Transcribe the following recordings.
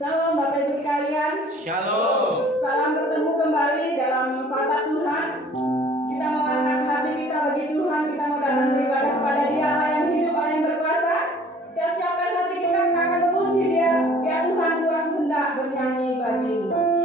Shalom Bapak Ibu sekalian. Shalom. Salam bertemu kembali dalam sahabat Tuhan. Kita mau angkat hati kita bagi Tuhan. Kita mau datang beribadah kepada Dia Allah yang hidup, Allah yang berkuasa. Kita siapkan hati kita akan memuji Dia. Ya Tuhan, Tuhan hendak bernyanyi bagimu.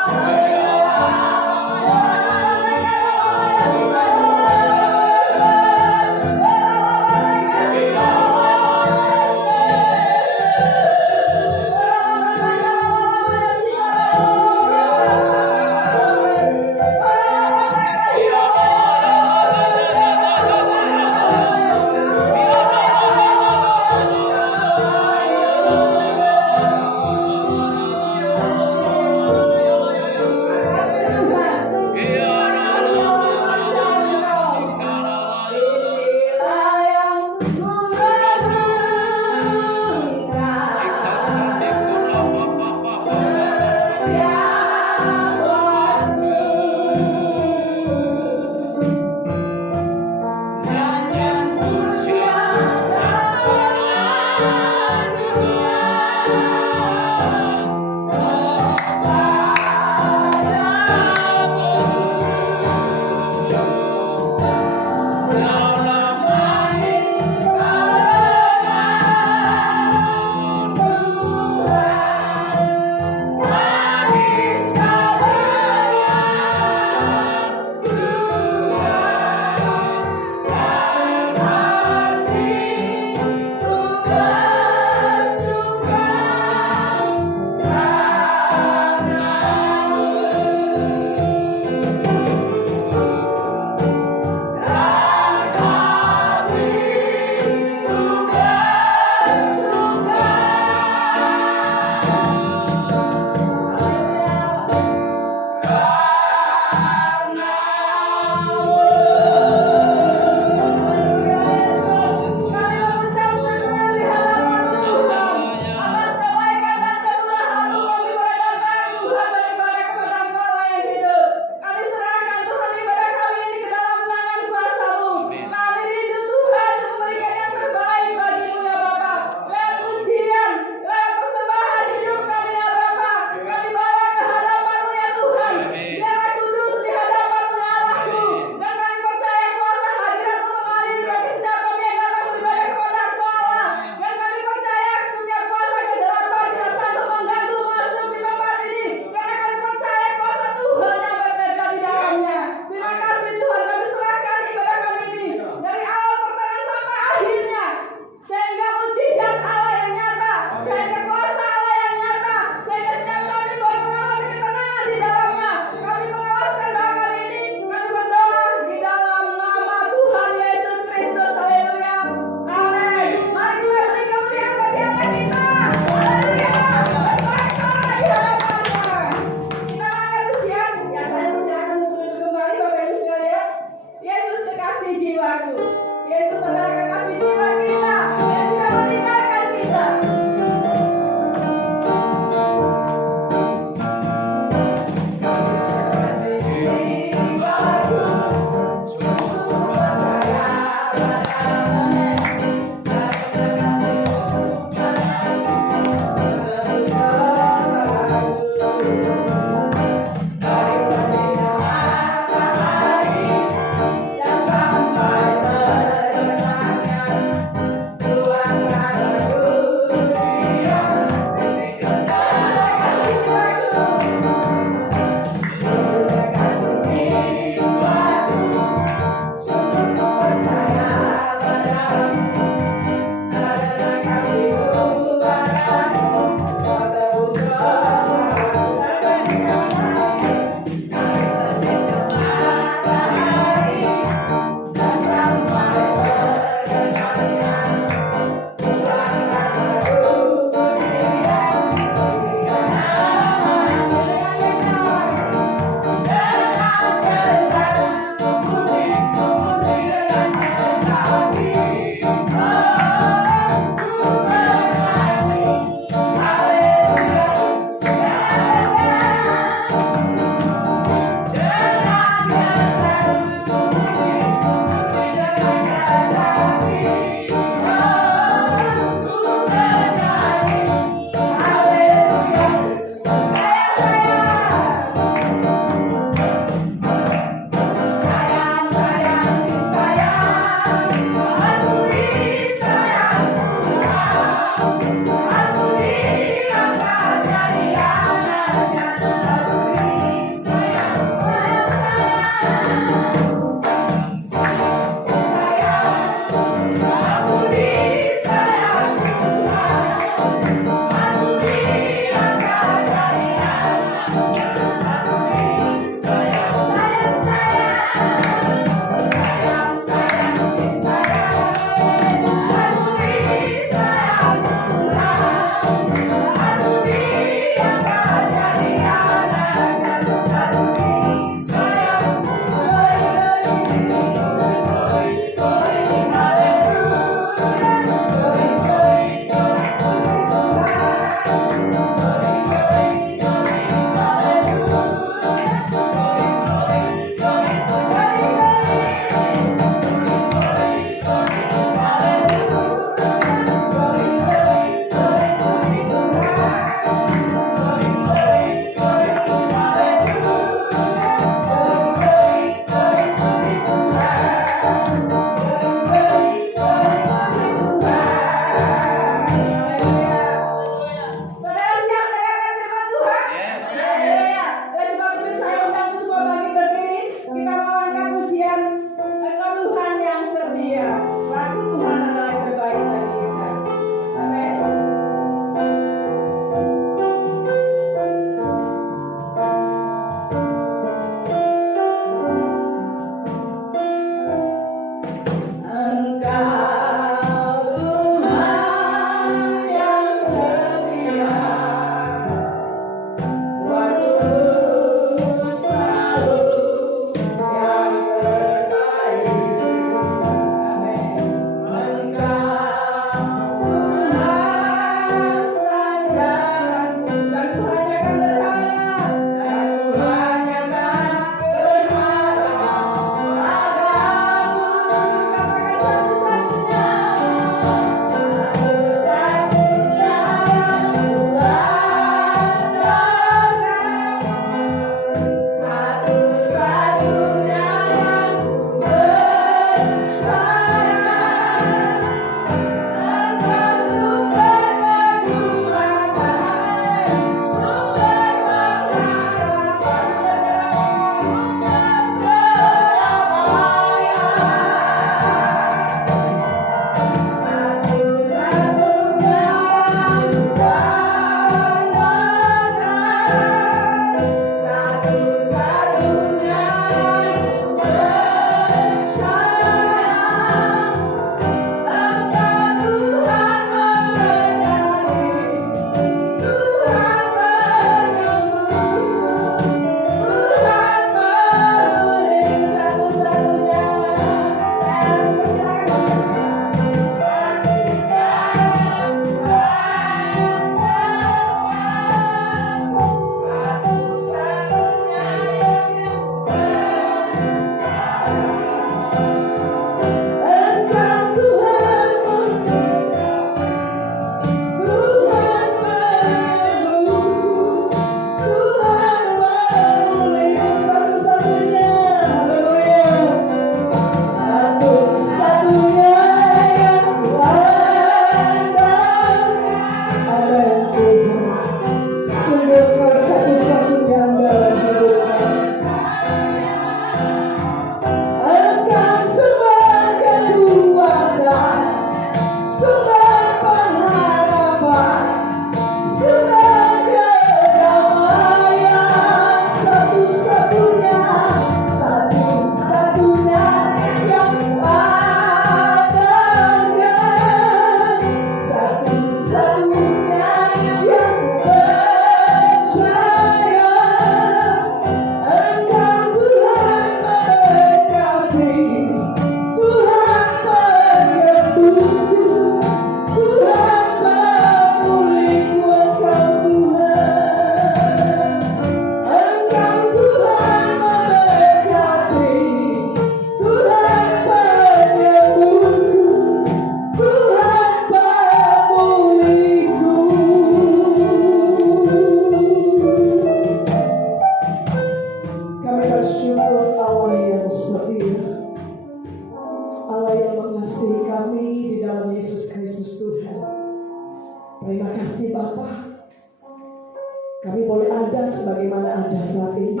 Kami boleh ada sebagaimana ada saat ini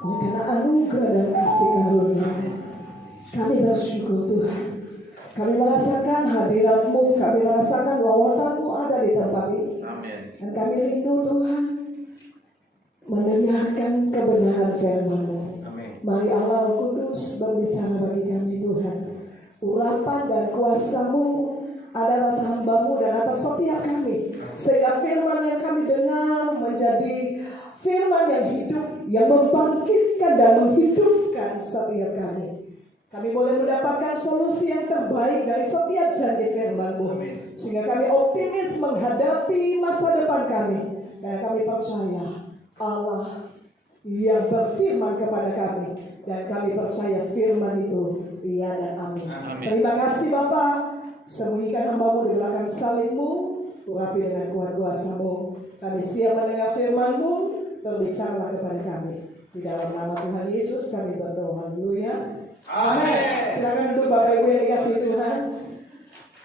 oleh karena anugerah dan kasih karunia. Kami bersyukur Tuhan. Kami merasakan hadirat-Mu, kami merasakan lawatan-Mu ada di tempat ini. Amin. Dan kami rindu Tuhan mendengarkan kebenaran firman-Mu. Amin. Mari Allah Kudus berbicara bagi kami Tuhan. Urapan dan kuasa-Mu adalah hamba-Mu dan atas setiap kami, sehingga firman yang kami dengar menjadi firman yang hidup, yang membangkitkan dan menghidupkan setiap kami. Kami boleh mendapatkan solusi yang terbaik dari setiap janji firman-Mu, sehingga kami optimis menghadapi masa depan kami. Dan kami percaya Allah yang berfirman kepada kami, dan kami percaya firman itu iya dan amin. Terima kasih Bapa. Sembunyikan hamba-Mu di belakang salib-Mu, urapi dengan kuat kuasa-Mu. Kami siap mendengar firman-Mu, berbicaralah kepada kami. Di dalam nama Tuhan Yesus kami berdoa. Haleluya. Amin. Silakan duduk Bapak Ibu yang dikasihi Tuhan.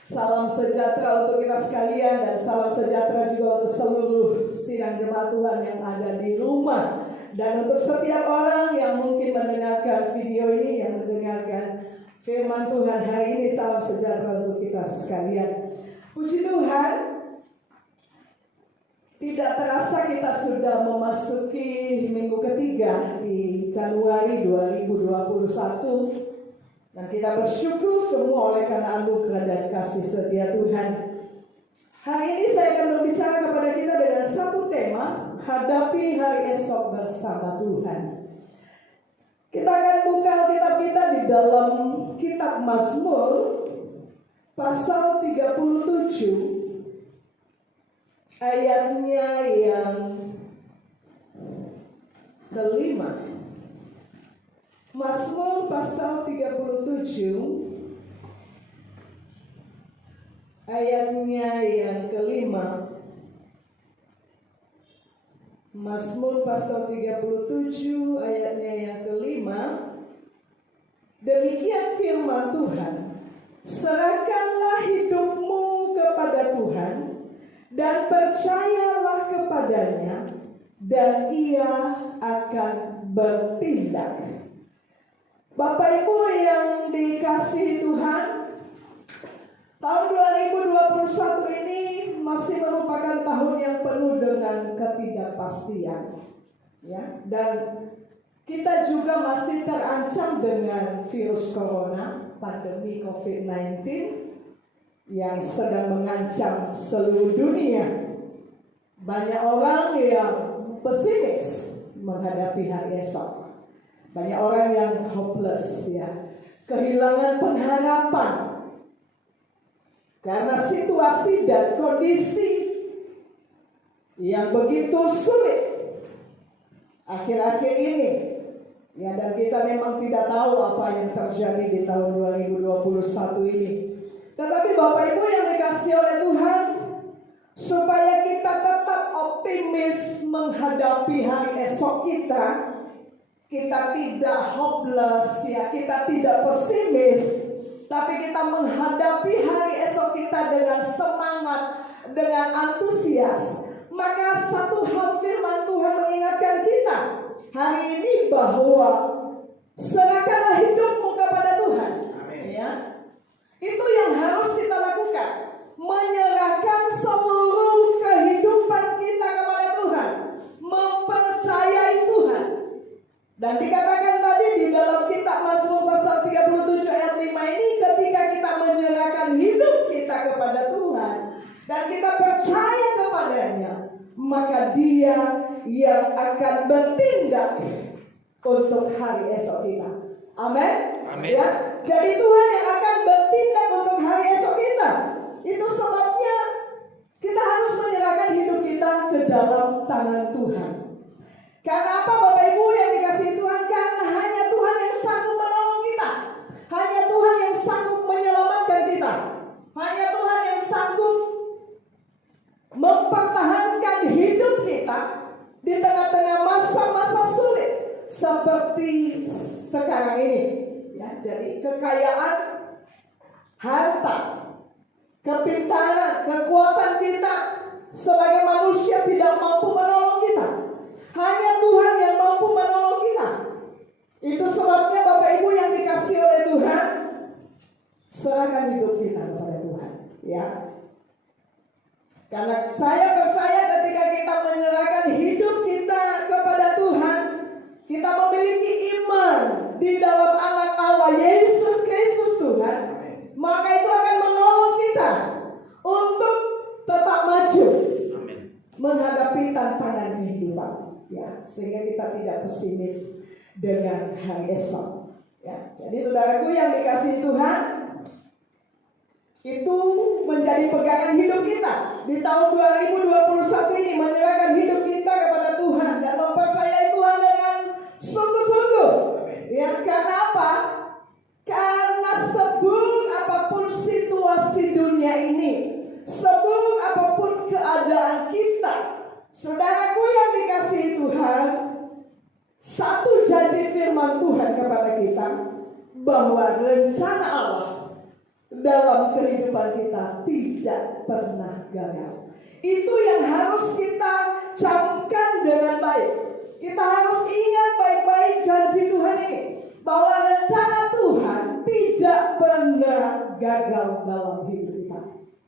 Salam sejahtera untuk kita sekalian, dan salam sejahtera juga untuk seluruh sidang jemaat Tuhan yang ada di rumah, dan untuk setiap orang yang mungkin mendengarkan video ini, yang mendengarkan firman Tuhan hari ini. Salam sejahtera untuk kita sekalian. Puji Tuhan, tidak terasa kita sudah memasuki minggu ketiga di Januari 2021. Dan kita bersyukur semua oleh karena anugerah dan kasih setia Tuhan. Hari ini saya akan berbicara kepada kita dengan satu tema, hadapi hari esok bersama Tuhan. Kita akan buka Alkitab kita di dalam kitab Mazmur pasal 37 ayatnya yang kelima. Mazmur pasal 37 ayatnya yang kelima. Mazmur pasal 37 ayatnya yang kelima. Demikian firman Tuhan, serahkanlah hidupmu kepada Tuhan dan percayalah kepadanya, dan Ia akan bertindak. Bapak Ibu yang dikasihi Tuhan, tahun 2021 ini masih merupakan tahun yang penuh dengan ketidakpastian, ya. Dan kita juga masih terancam dengan virus corona, pandemi COVID-19 yang sedang mengancam seluruh dunia. Banyak orang yang pesimis menghadapi hari esok. Banyak orang yang hopeless, ya, kehilangan pengharapan karena situasi dan kondisi yang begitu sulit akhir-akhir ini, ya. Dan kita memang tidak tahu apa yang terjadi di tahun 2021 ini. Tetapi Bapak Ibu yang dikasihi oleh Tuhan, supaya kita tetap optimis menghadapi hari esok kita tidak hopeless, ya, kita tidak pesimis, tapi kita menghadapi hari esok kita dengan semangat, dengan antusias. Maka satu hal firman Tuhan mengingatkan kita hari ini bahwa serahkanlah hidupmu kepada Tuhan. Amin. Ya, itu yang harus kita lakukan, menyerahkan seluruh kehidupan kita kepada Tuhan, mempercayai Tuhan. Dan dikatakan tadi di dalam kitab Mazmur pasal 37 ayat 5 ini, ketika kita menyerahkan hidup kita kepada Tuhan dan kita percaya kepadanya, maka Dia yang akan bertindak untuk hari esok kita. Amin. Amin. Ya, jadi Tuhan yang akan bertindak untuk hari esok kita. Itu sebabnya kita harus menyerahkan hidup kita ke dalam tangan Tuhan. Karena apa Bapak Ibu yang dikasihi Tuhan? Karena hanya Tuhan yang sanggup menolong kita. Hanya Tuhan yang sanggup menyelamatkan kita. Hanya Tuhan yang sanggup mempertahankan hidup kita di tengah-tengah masa-masa sulit seperti sekarang ini. Ya, jadi kekayaan, harta, kepintaran, kekuatan kita sebagai manusia tidak mampu menolong Itu sebabnya Bapak Ibu yang dikasih oleh Tuhan, serahkan hidup kita kepada Tuhan, ya. Karena saya percaya ketika kita menyerahkan hidup kita kepada Tuhan, kita memiliki iman di dalam Anak Allah Yesus Kristus Tuhan, maka itu akan menolong kita untuk tetap maju menghadapi tantangan kehidupan, ya, sehingga kita tidak pesimis dengan hari esok, ya. Jadi saudaraku yang dikasihi Tuhan, itu menjadi pegangan hidup kita di tahun 2021 ini, menyerahkan hidup kita kepada Tuhan dan mempercayai Tuhan dengan sungguh-sungguh, ya. Karena apa? Karena seburuk apapun situasi dunia ini, seburuk apapun keadaan kita, saudaraku yang dikasihi Tuhan, satu janji firman Tuhan kepada kita, bahwa rencana Allah dalam kehidupan kita tidak pernah gagal. Itu yang harus kita camkan dengan baik. Kita harus ingat baik-baik janji Tuhan ini, bahwa rencana Tuhan tidak pernah gagal dalam hidup kita,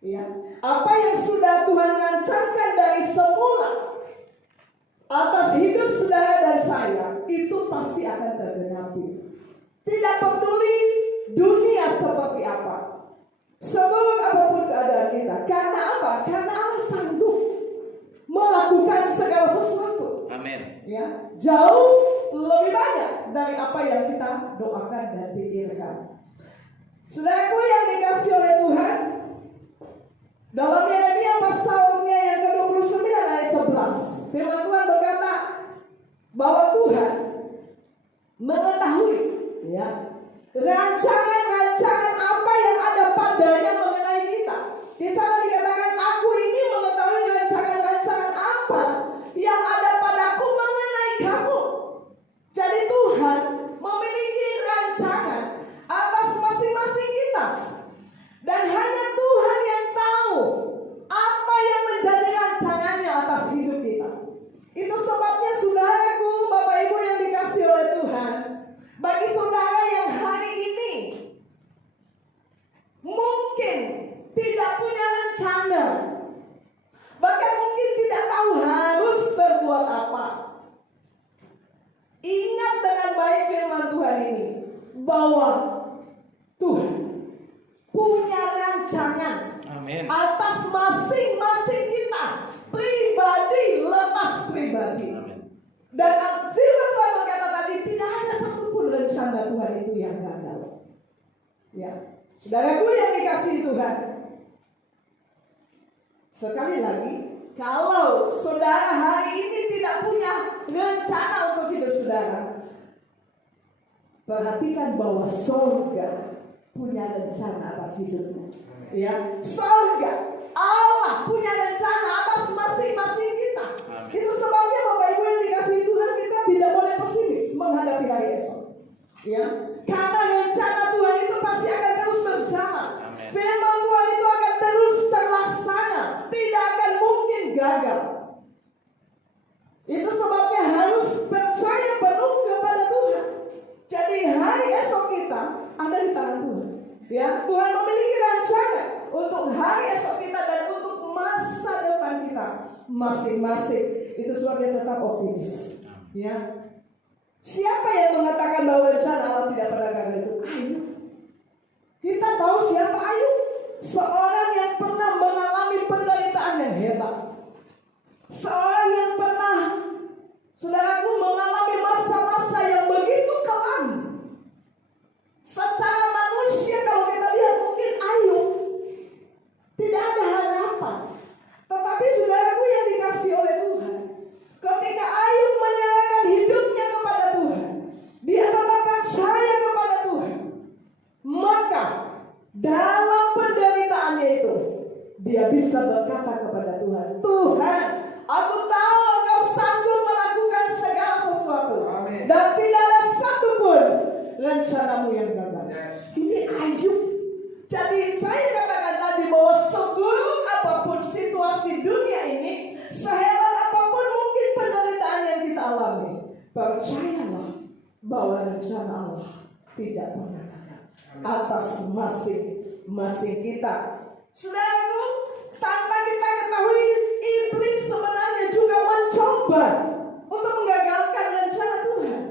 ya. Apa yang sudah Tuhan rancangkan dari semula atas hidup saudara dan saya, itu pasti akan tergenapi. Tidak peduli dunia seperti apa, seburuk apapun keadaan kita. Karena apa? Karena Allah sanggup melakukan segala sesuatu. Amin. Ya, jauh lebih banyak dari apa yang kita doakan dan pikirkan. Saudaraku yang dikasih oleh Tuhan, dalam Yeremia pasalnya yang ke-29 ayat 11, firman Tuhan berkata bahwa Tuhan mengetahui, ya, rancangan-rancangan apa yang ada padanya mengenai kita. Di sana dikatakan, aku ini mengetahui rancangan-rancangan apa yang ada padaku mengenai kamu. Jadi Tuhan memiliki rancangan atas masing-masing kita, dan hanya Tuhan yang tahu apa yang menjadi rancangannya atas hidup kita. Itu sebabnya saudaraku, Bapak Ibu yang dikasih oleh Tuhan, bagi saudara yang hari ini mungkin tidak punya rencana, bahkan mungkin tidak tahu harus berbuat apa, ingat dengan baik firman Tuhan ini, bahwa Tuhan punya rancangan, Amin, atas masing-masing kita, pribadi lepas pribadi. Amin. Dan firman Tuhan berkata tadi, tidak ada satupun rencana Tuhan itu yang gagal. Ya, saudaraku yang dikasihi Tuhan, sekali lagi, kalau saudara hari ini tidak punya rencana untuk hidup saudara, perhatikan bahwa surga punya rencana atas hidupmu. Ya, surga, Allah punya rencana atas masing-masing kita. Amin. Itu sebabnya Bapak Ibu yang dikasihi Tuhan, kita tidak boleh pesimis menghadapi hari esok. Ya, karena rencana Tuhan itu pasti akan terus berjalan. Amin. Firman Tuhan itu akan terus terlaksana, tidak akan mungkin gagal. Itu sebabnya harus percaya penuh kepada Tuhan. Jadi hari esok kita ada di tangan Tuhan. Ya, Tuhan memiliki rancangan untuk hari esok kita dan untuk masa depan kita masing-masing. Itu sebabnya tetap optimis. Ya, siapa yang mengatakan bahwa rencana Allah tidak pernah gagal itu? Ayub. Kita tahu siapa Ayub? Seorang yang pernah mengalami penderitaan yang hebat. Seorang yang pernah, saudaraku, mengalami masa-masa yang begitu kelam. Secara manusia kalau kita lihat mungkin Ayub tidak ada harapan. Tetapi saudaraku yang dikasih oleh Tuhan, ketika Ayub menyerahkan hidupnya kepada Tuhan, dia tetap percaya kepada Tuhan, maka dalam penderitaannya itu dia bisa berkata kepada Tuhan, Tuhan, aku tahu Engkau sanggup melakukan segala sesuatu. Amin. Dan tidak ada satupun rencanamu yang gagal. Ini Ayub. Jadi saya katakan tadi bahwa seburuk apapun situasi dunia ini, sehebat apapun mungkin penderitaan yang kita alami, percayalah bahwa rencana Allah tidak pernah gagal atas masing-masing kita. Saudaraku, tanpa kita ketahui, iblis sebenarnya juga mencoba untuk menggagalkan rencana Tuhan.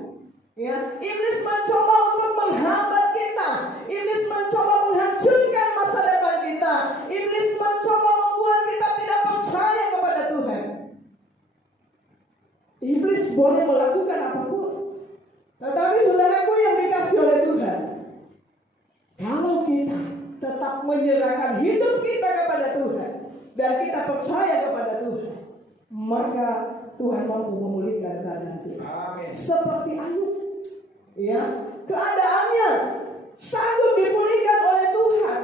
Ya, iblis mencoba untuk menghambat kita. Iblis mencoba menghancurkan masa depan kita. Iblis mencoba membuat kita tidak percaya kepada Tuhan. Iblis boleh melakukan apapun. Tetapi saudaraku yang dikasih oleh Tuhan, kalau kita tetap menyerahkan hidup kita kepada Tuhan dan kita percaya kepada Tuhan, maka Tuhan mampu memulihkan keadaan kita. Amin. Seperti Ayub, ya, keadaannya sanggup dipulihkan oleh Tuhan.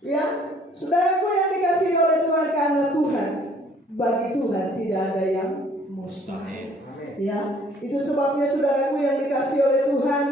Ya, saudaraku yang dikasihi oleh Tuhan, karena Tuhan, bagi Tuhan tidak ada yang mustahil. Ya, itu sebabnya saudaraku yang dikasihi oleh Tuhan,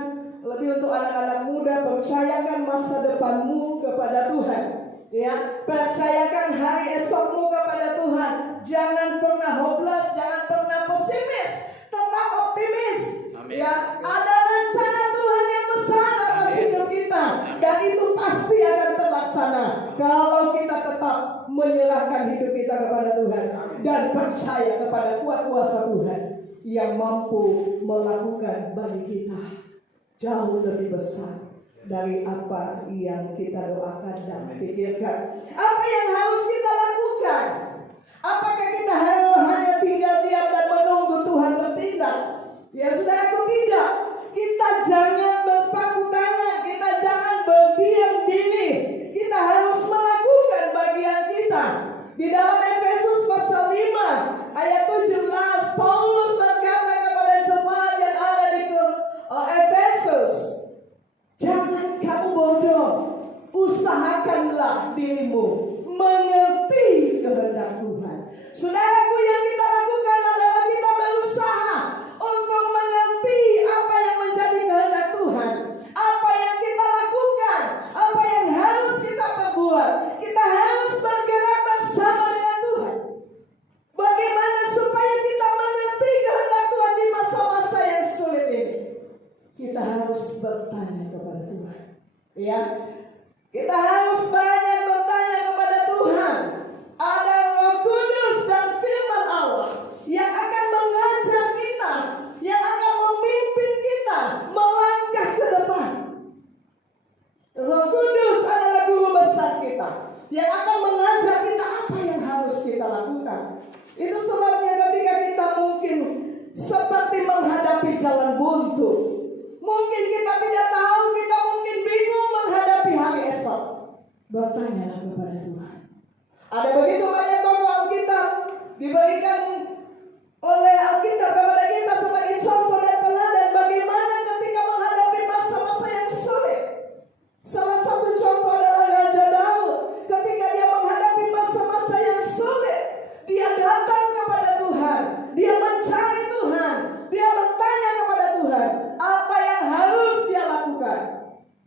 lebih untuk anak-anak muda, percayakan masa depanmu kepada Tuhan. Ya, percayakan hari esokmu kepada Tuhan. Jangan pernah hopeless, jangan pernah pesimis, tetap optimis. Amin. Ya, ada rencana Tuhan yang besar atas hidup kita, dan itu pasti akan terlaksana kalau kita tetap menyerahkan hidup kita kepada Tuhan dan percaya kepada kuasa Tuhan yang mampu melakukan bagi kita jauh lebih besar dari apa yang kita doakan dan pikirkan. Apa yang harus kita lakukan? Apakah kita hanya tinggal diam dan menunggu Tuhan bertindak? Ya saudaraku, tidak. Kita jangan berpangku tangan, kita jangan berdiam diri. Kita harus melakukan bagian kita. Di dalam Efesus pasal 5 ayat 17, Paulus berkata kepada jemaat yang ada di Efesus, jangan kamu bodoh, usahakanlah dirimu mengerti kehendak Tuhan. Saudaraku, yang kita lakukan adalah kita berusaha untuk mengerti apa yang menjadi kehendak Tuhan, apa yang kita lakukan, apa yang harus kita perbuat. Kita harus bergerak bersama dengan Tuhan. Bagaimana supaya kita mengerti kehendak Tuhan di masa-masa yang sulit ini? Kita harus bertanya kepada Tuhan. Ya, kita harus banyak bertanya kepada Tuhan. Ada Roh Kudus dan firman Allah yang akan mengajar kita, yang akan memimpin kita melangkah ke depan. Roh Kudus adalah guru besar kita yang akan mengajar kita apa yang harus kita lakukan. Itu sebabnya ketika kita mungkin seperti menghadapi jalan buntu, mungkin kita tidak tahu, kita mungkin bingung menghadapi hari esok, bertanyalah kepada Tuhan. Ada begitu banyak tokoh Alkitab diberikan oleh Alkitab kepada kita sebagai contoh dan teladan bagaimana ketika menghadapi masa-masa yang sulit. Salah satu contoh adalah Raja Daud. Ketika dia menghadapi masa-masa yang sulit, dia datang kepada Tuhan, dia mencari Tuhan, dia bertanya kepada Tuhan apa yang harus dia lakukan,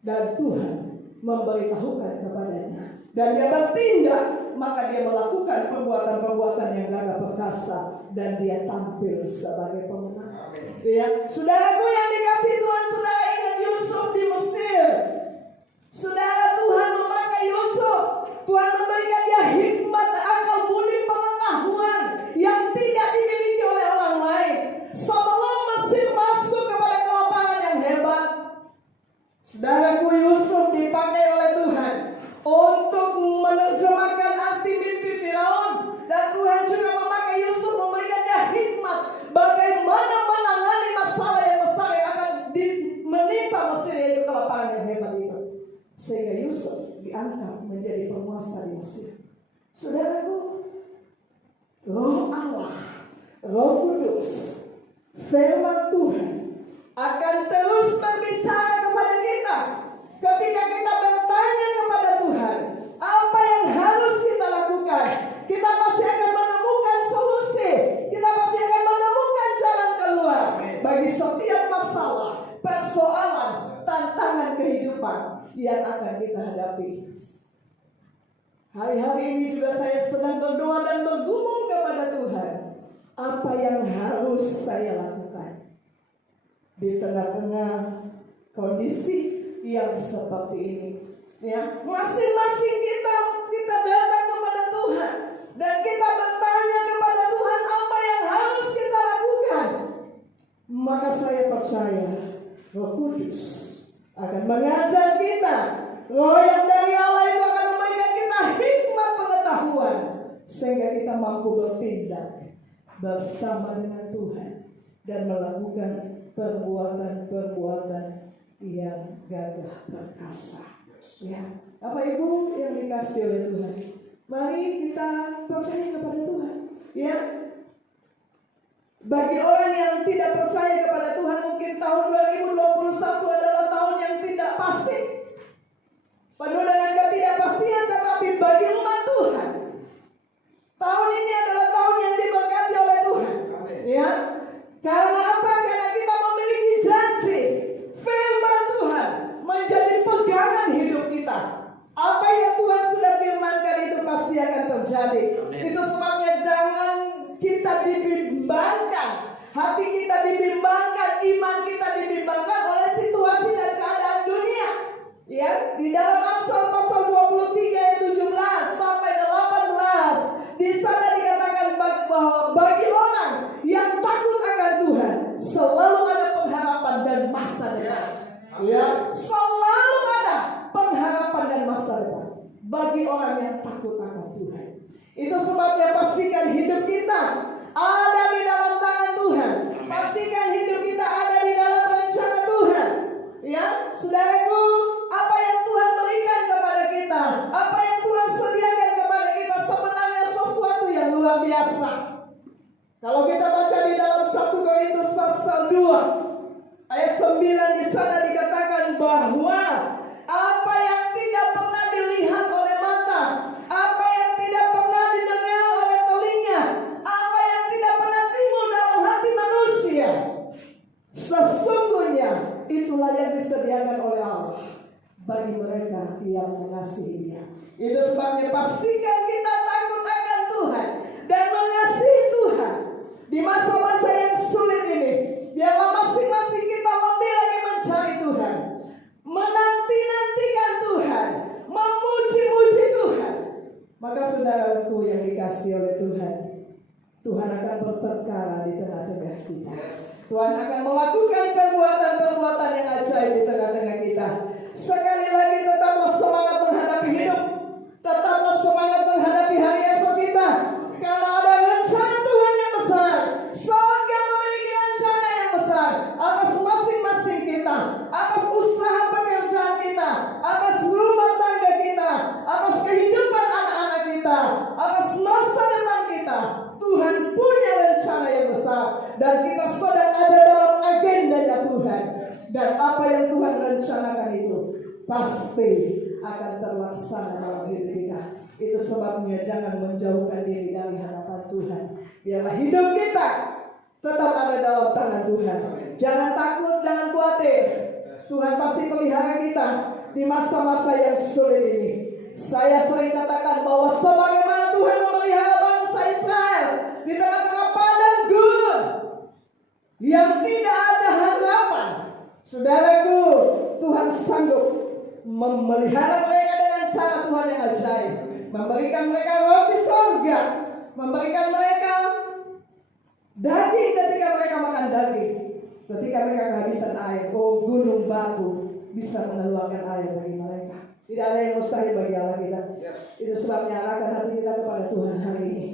dan Tuhan memberitahukan kepadanya, dan dia bertindak. Maka dia melakukan perbuatan-perbuatan yang gagah perkasa, dan dia tampil sebagai pemenang. Ya, saudaraku yang dikasihi Tuhan, saudara ingat Yusuf di Mesir. Saudara, Tuhan memakai Yusuf. Tuhan memberikan dia hikmat, akal budi, pengetahuan yang tidak dimiliki oleh orang lain. Sebelum Mesir masuk kepada kelaparan yang hebat, saudaraku, Yusuf dipakai oleh Tuhan untuk menerjemahkan arti mimpi Firaun, dan Tuhan juga memakai Yusuf, memberikan dia hikmat bagaimana menangani masalah yang besar yang akan menimpa Mesir, yaitu kelaparan yang hebat itu, sehingga Yusuf diangkat menjadi penguasa di Mesir. Saudaraku, Roh Allah, Roh Kudus, firman Tuhan akan terus berbicara kepada kita. Ketika kita bertanya kepada Tuhan, apa yang harus kita lakukan, kita pasti akan menemukan solusi. Kita pasti akan menemukan jalan keluar bagi setiap masalah, persoalan, tantangan kehidupan yang akan kita hadapi. Hari-hari ini juga saya sedang berdoa dan bergumul kepada Tuhan. Apa yang harus saya lakukan? di tengah-tengah kondisi yang seperti ini. Ya, masing-masing kita datang kepada Tuhan dan kita bertanya kepada Tuhan apa yang harus kita lakukan. Maka saya percaya Roh Kudus akan mengajar kita. Roh yang dari Allah itu akan memberikan kita hikmat pengetahuan sehingga kita mampu bertindak bersama dengan Tuhan dan melakukan perbuatan-perbuatan yang gagah perkasa. Ya, Bapak Ibu yang dikasihi oleh Tuhan, mari kita percaya kepada Tuhan. Ya, bagi orang yang tidak percaya kepada Tuhan, mungkin tahun 2021 adalah tahun yang tidak pasti, penuh dengan ketidakpastian. Tetapi bagi umat Tuhan, tahun ini adalah tahun yang diberkati oleh Tuhan. Ya, karena apa? Karena kita memiliki janji. Firman Tuhan menjadi pegangan hidup kita. Apa yang Tuhan sudah firmankan itu pasti akan terjadi. Amen. Itu sebabnya jangan kita dibimbangkan, hati kita dibimbangkan, iman kita dibimbangkan oleh situasi dan keadaan dunia. Ya, di dalam Amsal pasal 23 ayat 17 sampai 18, di sana dikatakan bahwa bagi orang yang takut akan Tuhan selalu ada pengharapan dan masa depan. Ya, selalu ada pengharapan dan masa depan bagi orang yang takut akan Tuhan. Itu sebabnya pastikan hidup kita ada di dalam tangan Tuhan. Pastikan hidup kita ada di dalam rencana Tuhan. Ya, saudaraku, apa yang Tuhan berikan kepada kita, apa yang Tuhan sediakan kepada kita sebenarnya sesuatu yang luar biasa. Kalau kita baca di dalam 1 Korintus pasal 2 ayat 9, di sana dikatakan bahwa apa yang tidak pernah dilihat oleh mata, apa yang tidak pernah didengar oleh telinga, apa yang tidak pernah timbul dalam hati manusia, sesungguhnya itulah yang disediakan oleh Allah bagi mereka yang mengasihi Dia. Itu sebabnya pastikan kita takut akan Tuhan dan mengasihi Tuhan di masa-masa yang sulit ini. Biarlah masing-masing kita lebih lagi mencari Tuhan, menanti-nantikan Tuhan, memuji-muji Tuhan. Maka saudaraku yang dikasihi oleh Tuhan, Tuhan akan berperkara di tengah-tengah kita. Tuhan akan melakukan perbuatan-perbuatan yang ajaib di tengah-tengah kita. Sekali lagi, tetaplah semangat menghadapi hidup, tetaplah semangat menghadapi hari esok kita, karena ada rencana Tuhan yang besar. Surga memiliki rencana yang besar atas masing-masing kita, atas usaha pekerjaan kita, atas rumah tangga kita, atas kehidupan anak-anak kita, atas masa depan kita. Tuhan punya rencana yang besar dan kita sedang ada dalam agendanya Tuhan. Dan apa yang Tuhan rencanakan itu pasti akan terlaksana dalam hidup kita. Itu sebabnya jangan menjauhkan diri dari hadapan Tuhan. Biarlah hidup kita tetap ada dalam tangan Tuhan. Jangan takut, jangan khawatir. Tuhan pasti pelihara kita di masa-masa yang sulit ini. Saya sering katakan bahwa sebagaimana Tuhan memelihara bangsa Israel di tengah-tengah padang gurun yang tidak ada harapan, saudaraku, Tuhan sanggup memelihara mereka dengan cara Tuhan yang ajaib, memberikan mereka roti surga, memberikan mereka daging ketika mereka makan daging, ketika mereka kehabisan air. Oh, gunung batu bisa mengeluarkan air bagi mereka. Tidak ada yang mustahil bagi Allah kita. Itu sebabnya arahkan hati kita kepada Tuhan hari ini.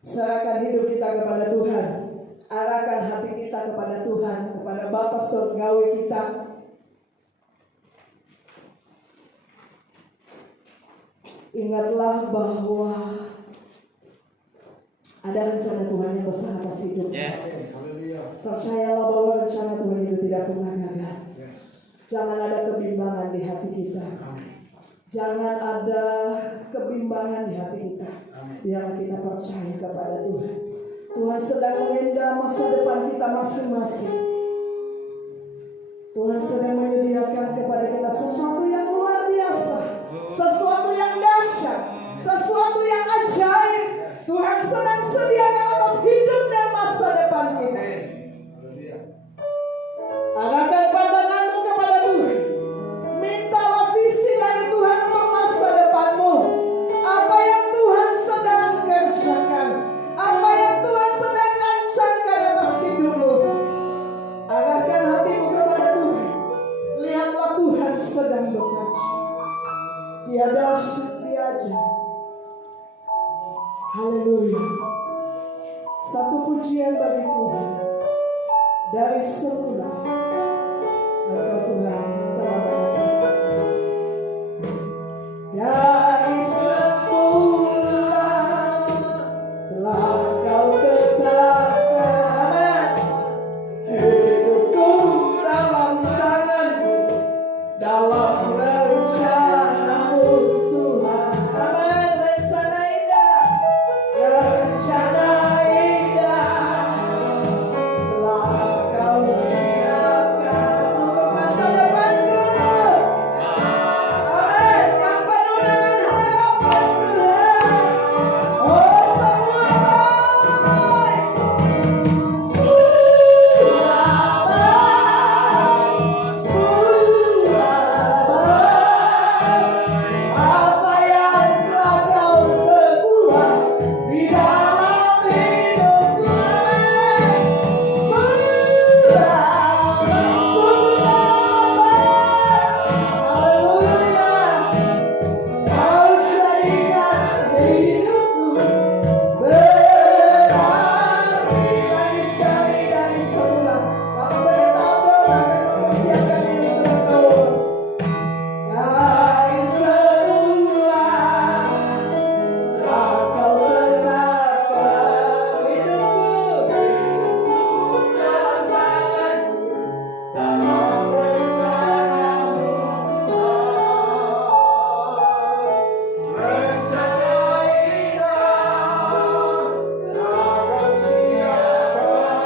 Serahkan hidup kita kepada Tuhan. Arahkan hati kita kepada Tuhan, kepada Bapa Surgawi kita. Ingatlah bahwa ada rencana Tuhan yang besar atas hidup. Percayalah bahwa rencana Tuhan itu tidak pernah gagal. Jangan ada kebimbangan di hati kita. Jangan ada kebimbangan di hati kita. Biarlah kita percaya kepada Tuhan. Tuhan sedang mengendal masa depan kita masing-masing. Tuhan sedang menyediakan kepada kita sesuatu yang luar biasa, sesuatu yang dahsyat, sesuatu yang ajaib. Tuhan sedang sediakan atas hidup dan masa depan kita. Satu pujian bagi Tuhan. Dari semula Engkau Tuhan telah menetapkan. Dari semula telah Kau tetapkan. Hidupku dalam tangan-Mu, dalam rencana-Mu Tuhan. Amin. Rencana indah, rencana indah telah Kau siapkan untuk masa depanku. Amin. Yang penuh dengan harapan Tuhan. Oh semua baik. Apa yang telah Kau perbuat di dalam hidupku. Haleluya. Kau jadikan hidupku berarti lagi sekali dari semula. Kamu boleh tahu doa akan mempersiapkan ini teman-teman. Dari semula Kau tetapkan hidupku dalam tangan-Mu, dalam rencana-Mu Tuhan. Rencana indah telah Kau siapkan bagi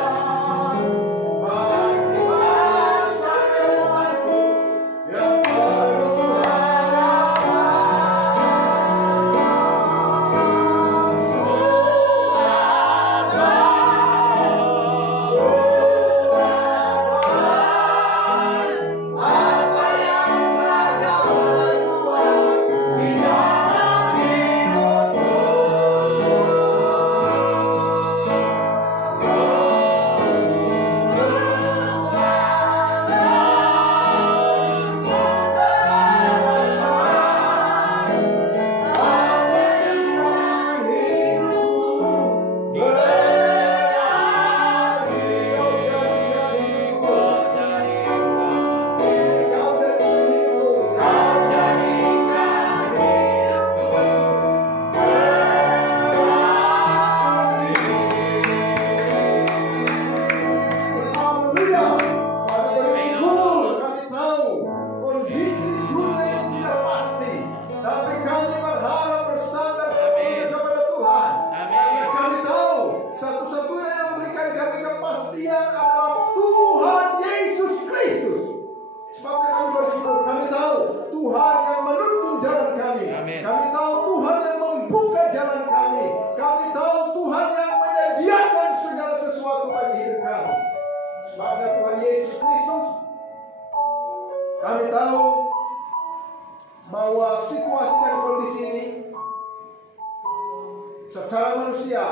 masa depanku yang penuh apa yang telah Kau perbuat di dalam hidupku. Haleluya. Kami bersyukur, kami tahu kondisi dunia ini tidak pasti, tapi kami berharap bersandar sepenuhnya kepada Tuhan. Karena kami tahu satu-satunya yang memberikan kami kepastian adalah Tuhan Yesus Kristus. Sebabnya kami bersyukur, kami tahu Tuhan yang menuntun jalan kami. Amin. Kami tahu Tuhan yang membuka jalan kami. Kami tahu Tuhan yang menyediakan segala sesuatu bagi hidup kami. Sebabnya Tuhan Yesus Kristus, kami tahu bahwa situasi dan kondisi ini secara manusia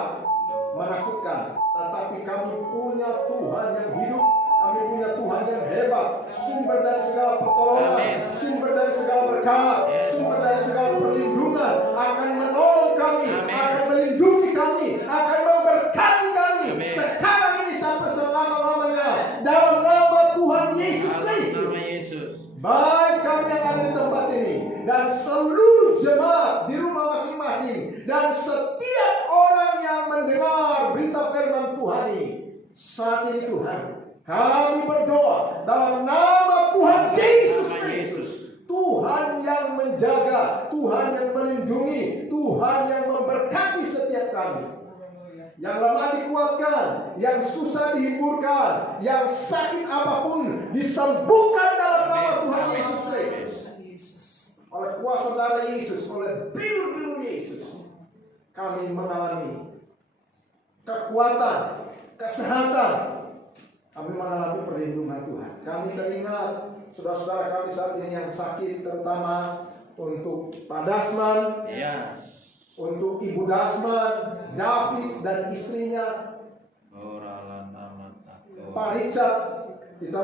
menakutkan, tetapi kami punya Tuhan yang hidup. Kami punya Tuhan yang hebat, sumber dari segala pertolongan, Amin. sumber dari segala berkat, sumber dari segala perlindungan, akan menolong kami, Amin. akan melindungi kami, akan memberkati kami Amin. sekarang ini sampai selama-lamanya dalam nama Tuhan Yesus Dalam Kristus. nama Yesus. Baik kami yang ada di tempat ini dan seluruh jemaat di rumah masing-masing dan setiap orang yang mendengar berita firman Tuhan ini saat ini Tuhan, kami berdoa dalam nama Tuhan Yesus Kristus. Tuhan yang menjaga, Tuhan yang melindungi, Tuhan yang memberkati setiap kami. Yang lemah dikuatkan, yang susah dihiburkan, yang sakit apapun disembuhkan dalam nama Tuhan Yesus Kristus. Oleh kuasa darah Yesus, oleh biru-biru Yesus, kami mengalami kekuatan, kesehatan. Kami mengalami perlindungan Tuhan. Kami teringat saudara-saudara kami saat ini yang sakit, terutama untuk Pak Dasman, Ya. untuk Ibu Dasman, David dan istrinya, Oralan amat takut. Pak Richard, kita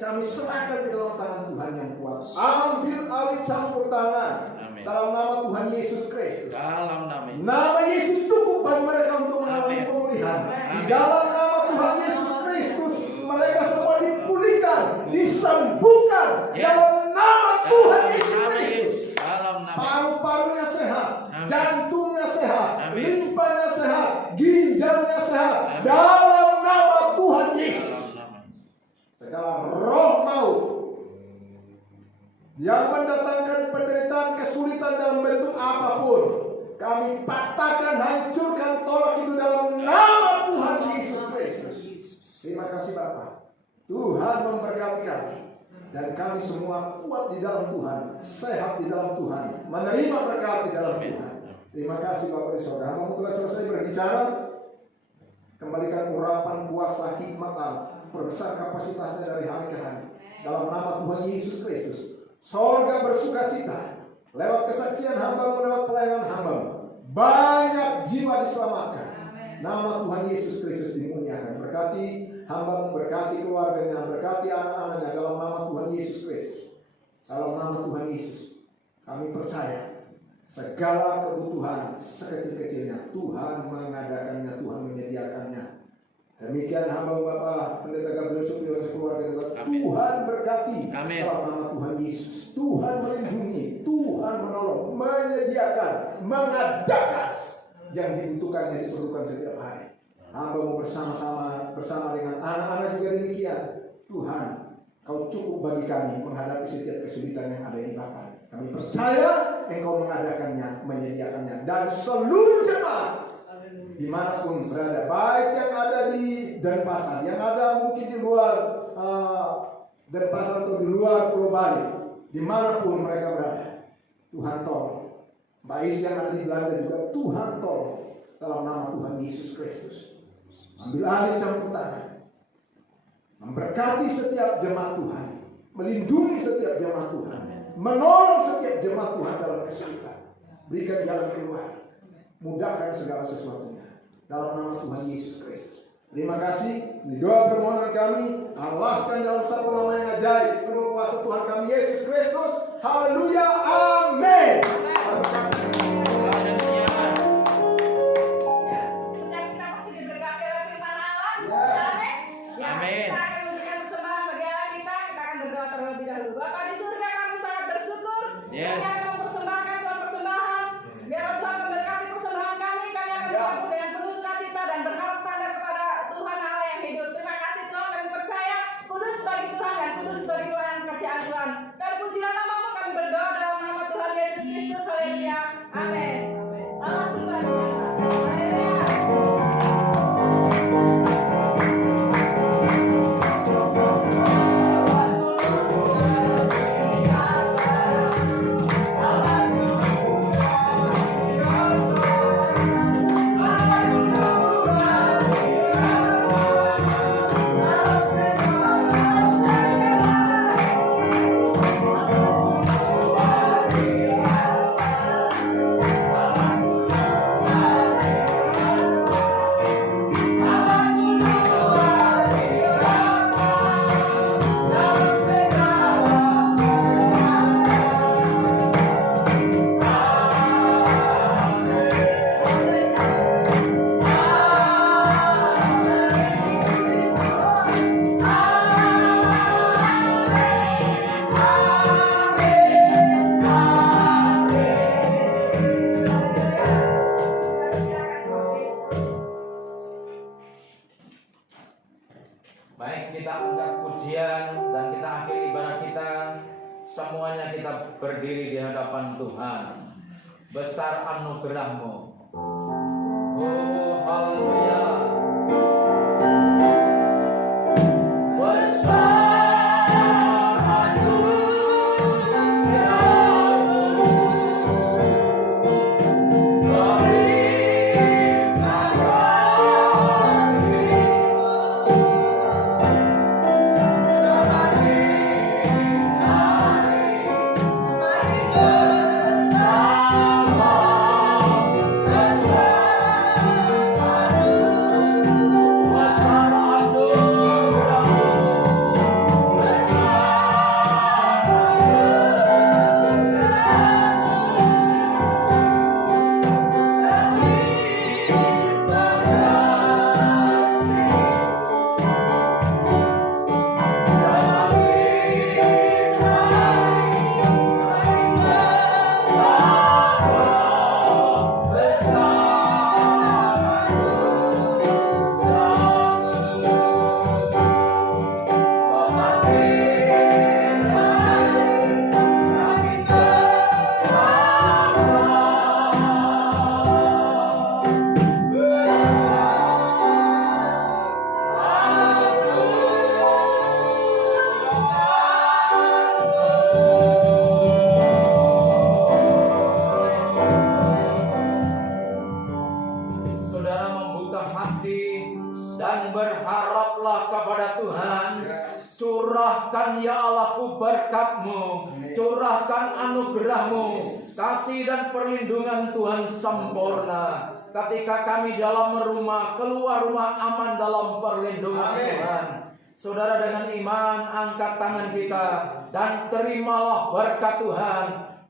kami serahkan di dalam tangan Tuhan yang kuat. Ambil alih campur tangan. Amin. Dalam nama Tuhan Yesus Kristus. Dalam nama Yesus. Nama Yesus cukup bagi mereka untuk mengalami Amin. pemulihan. dalam nama Tuhan Yesus Kristus, mereka semua dipulihkan, disembuhkan dalam nama Tuhan Yesus Kristus. Paru-parunya sehat, jantungnya sehat, limpahnya sehat, ginjalnya sehat, dalam nama Tuhan Yesus. Segala roh maut yang mendatangkan penderitaan, kesulitan dalam bentuk apapun, kami patahkan, hancurkan, tolak itu dalam nama Tuhan Yesus Kristus. Terima kasih Bapak. Tuhan memberkati kami. Dan kami semua kuat di dalam Tuhan, sehat di dalam Tuhan, menerima berkat di dalam Tuhan. Terima kasih Bapak di surga. Hamba telah selesai berbicara. Kembalikan urapan kuasa hikmat Allah, perbesar kapasitasnya dari hari ke hari. Dalam nama Tuhan Yesus Kristus. Sorga bersuka cita lewat kesaksian hamba-Mu, lewat pelayanan hamba-Mu. Banyak jiwa diselamatkan. Nama Tuhan Yesus Kristus dimuliakan. Berkati hamba-Mu, berkati keluarganya, berkati anak-anaknya dalam nama Tuhan Yesus Kristus. Dalam nama Tuhan Yesus, kami percaya segala kebutuhan sekecil-kecilnya Tuhan mengadakannya, Tuhan menyediakannya. Demikian hamba Bapak Pendeta Gabriel Supio dan keluarga Tuhan berkati. Amin. Dalam nama Tuhan Yesus, Tuhan melindungi, Tuhan menolong, menyediakan, mengadakan yang dibutuhkan, yang diperlukan setiap hari. Hamba-Mu bersama dengan anak-anak juga demikian. Tuhan, Kau cukup bagi kami menghadapi setiap kesulitan yang ada di Bapa. Kami percaya Engkau mengadakannya, menyediakannya, dan seluruh jemaat dimanapun berada, baik yang ada di Denpasar, yang ada mungkin di luar Denpasar atau di luar Pulau Bali, dimanapun mereka berada, Tuhan tolong. Mbak Is yang ada di Belanda juga, Tuhan tolong dalam nama Tuhan Yesus Kristus. Ambil alih campur tangan, memberkati setiap jemaat Tuhan, melindungi setiap jemaat Tuhan, menolong setiap jemaat Tuhan dalam kesulitan, berikan jalan keluar, mudahkan segala sesuatunya dalam nama Tuhan Yesus Kristus. Terima kasih. Ini doa permohonan kami, alaskan dalam satu nama yang ajaib, penuh kuasa Tuhan kami Yesus Kristus. Haleluya, amin. Terpujilah nama-Mu, kami berdoa dalam nama Tuhan Yesus Kristus. Haleluya. Amin. Allah luar biasa. Baik, kita angkat pujian dan kita akhiri ibadah kita. Semuanya kita berdiri di hadapan Tuhan. Besar anugerah-Mu. Oh, haleluya. Aduh dan berharaplah kepada Tuhan. Curahkan ya Allahku berkat-Mu, curahkan anugerah-Mu, kasih dan perlindungan Tuhan sempurna. Ketika kami dalam rumah, keluar rumah aman dalam perlindungan Tuhan. Saudara, dengan iman angkat tangan kita dan terimalah berkat Tuhan.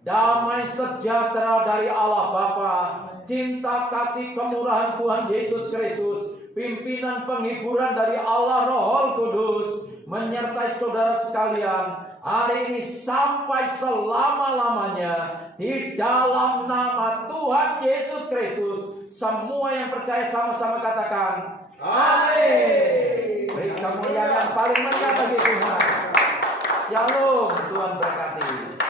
Damai sejahtera dari Allah Bapa, cinta kasih kemurahan Tuhan Yesus Kristus, pimpinan penghiburan dari Allah Roh Kudus menyertai saudara sekalian hari ini sampai selama-lamanya. Di dalam nama Tuhan Yesus Kristus, semua yang percaya sama-sama katakan amin. Beri kemuliaan paling meriah bagi Tuhan. Shalom, Tuhan berkati.